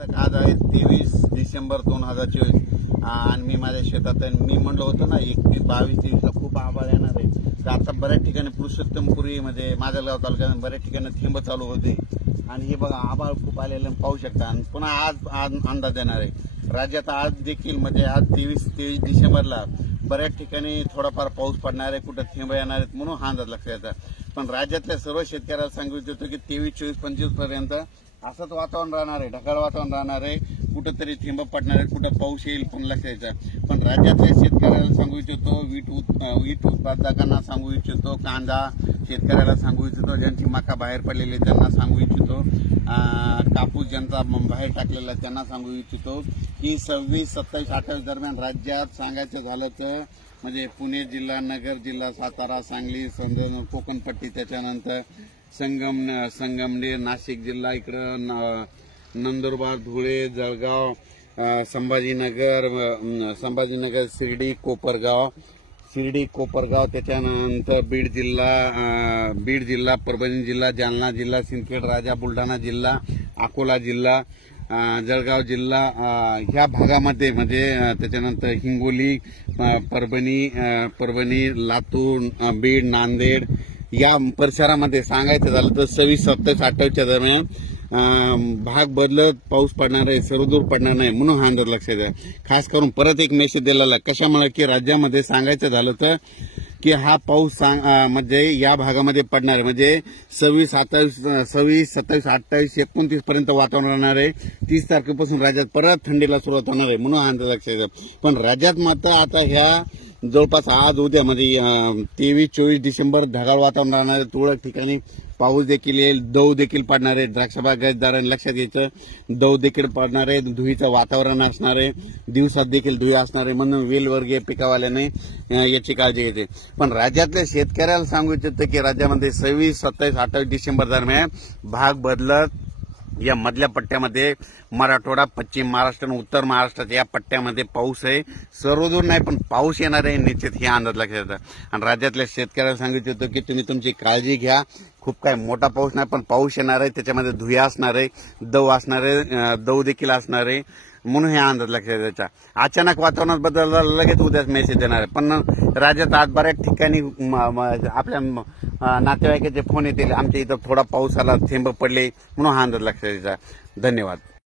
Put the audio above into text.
आज आहे 23 डिसेंबर 2024 आणि मी माझ्या शेतात आहे. मी म्हणलं होतं ना 21, 22, 23ला खूप आभाळ येणार आहे. तर आता बऱ्याच ठिकाणी पुरुषोत्तमपुरीमध्ये माजलगाव तालुक्यात बऱ्याच ठिकाणी थेंब चालू होते आणि हे बघा आभाळ खूप आलेलं पाहू शकता. आणि पुन्हा आज अंदाज येणार आहे. राज्यात आज देखील म्हणजे आज 23 डिसेंबरला बऱ्याच ठिकाणी थोडाफार पाऊस पडणार आहे, कुठं थेंब येणार आहेत म्हणून हा अंदाज लक्षात येतात. पण राज्यातल्या सर्व शेतकऱ्याला सांगू इच्छितो की 23, 24, 25 पर्यंत असंच वातावरण राहणार आहे, ढगाळ वातावरण राहणार आहे. कुठंतरी थेंब पडणार आहे, कुठं पाऊस येईल पण लक्षात यायचा. पण राज्यातल्या शेतकऱ्याला सांगू इच्छितो, वीट उत्पादकांना सांगू इच्छितो, कांदा शेतकऱ्याला सांगू इच्छितो, ज्यांची मका बाहेर पडलेली त्यांना सांगू इच्छितो, कापूस ज्यांचा बाहेर टाकलेला त्यांना सांगू इच्छितो की 26, 27, 28 दरम्यान राज्यात सांगायचं झालं तर म्हणजे पुणे जिल्हा, नगर जिल्हा, सातारा, सांगली, कोकणपट्टी, त्याच्यानंतर संगमनेर, नाशिक जिल्हा, इकडं नंदुरबार, धुळे, जळगाव, संभाजीनगर, शिर्डी, कोपरगाव, त्याच्यानंतर बीड जिल्हा, परभणी जिल्हा, जालना जिल्हा, सिंदखेड राजा, बुलढाणा जिल्हा, अकोला जिल्हा, जळगाव जिल्हा, ह्या भागामध्ये म्हणजे त्याच्यानंतर हिंगोली, परभणी, लातूर, बीड, नांदेड या परिसरामध्ये सांगायचं झालं तर 26, 27, 28च्या दरम्यान भाग बदलत पाऊस पडणार आहे, सर्वदूर पडणार नाही म्हणून हा अंदाज लक्षात आहे. खास करून परत एक मेसेज दिलेला कशामुळे की राज्यामध्ये सांगायचं झालं तर की हा पाऊस म्हणजे या भागामध्ये पडणार म्हणजे 26, 27, 28, 29 पर्यंत वातावरण राहणार आहे. 30 तारखेपासून राज्यात परत थंडीला सुरुवात होणार आहे म्हणून हा अंदाज लक्षात आहे. पण राज्यात मात्र आता ह्या जवळपास आज उद्या म्हणजे 23, 24 डिसेंबर ढगाळ वातावरण राहणार आहे. तुरळक ठिकाणी पाऊस देखील येईल, दव देखील पडणार आहे. द्राक्ष बागायतदारांनी लक्षात घ्यायचं, दव देखील पडणार आहे, धुळीचं वातावरण असणार आहे, दिवसात देखील धुळी असणार आहे म्हणून वेलवर्गीय पिकावाल्याने याची काळजी घेते. पण राज्यातल्या शेतकऱ्याला सांगू इच्छितो की राज्यामध्ये 26, 27, 28 डिसेंबर दरम्यान भाग बदलत या मधल्या पट्ट्यामध्ये मराठवाडा, पश्चिम महाराष्ट्र आणि उत्तर महाराष्ट्रात या पट्ट्यामध्ये पाऊस आहे. सर्वदूर नाही पण पाऊस येणार आहे निश्चित, हे अंदाज लक्षात येतं. आणि राज्यातल्या शेतकऱ्याला सांगितलं होतं की तुम्ही तुमची काळजी घ्या. खूप काय मोठा पाऊस नाही पण पाऊस येणार आहे, त्याच्यामध्ये धुया असणार आहे, दव असणार आहे, दव देखील असणार आहे म्हणून हे अंदाज लक्षात यायचा. अचानक वातावरणात बदल लगेच उद्याच मेसेज देणार आहे. पण राज्यात आज बऱ्याच ठिकाणी आपल्या नातेवाईकाचे फोन येतील, आमच्या इथं थोडा पाऊस आला, थेंब पडले म्हणून हा अंदाज लक्षात यायचा. धन्यवाद.